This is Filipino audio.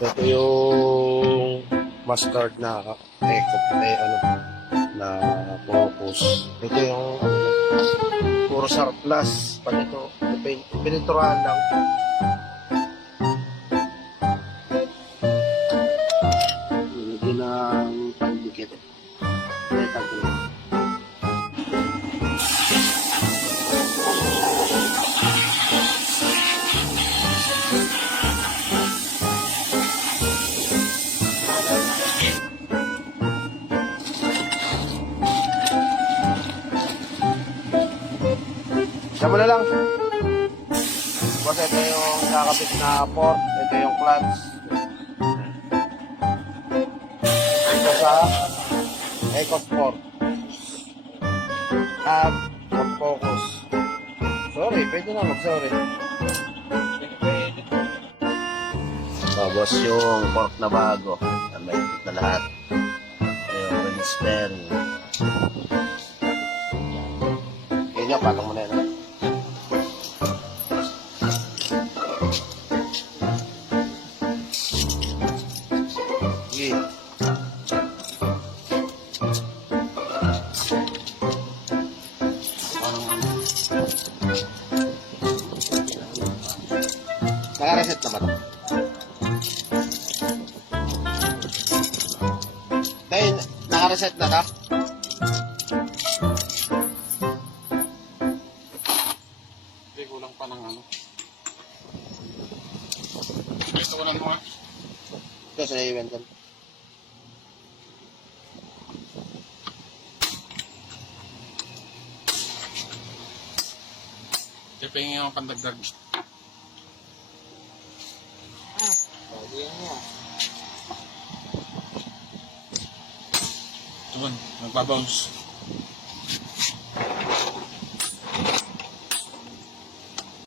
Ito yung mustard na na focus. Ito yung puro surplus. Pag ito, pininturahan lang. Hindi ng pagdikit. Siya mo na lang. Tapos ito yung nakakabit na port. Ito yung clutch. Ito sa EcoSport. At focus. Sorry, pwede na mag-sorry. Tapos yung port na bago. May fit na lahat. Yung release pen. Yun yung patong mo na yun. Sige. Naka-reset naman. Dahil naka-reset na ka? Hindi, kulang pa ng ano. Ito ko lang mga. Ito sa event yan. Ito yung mga pandagdag. Lagi yan mo. Ito, magbabounce.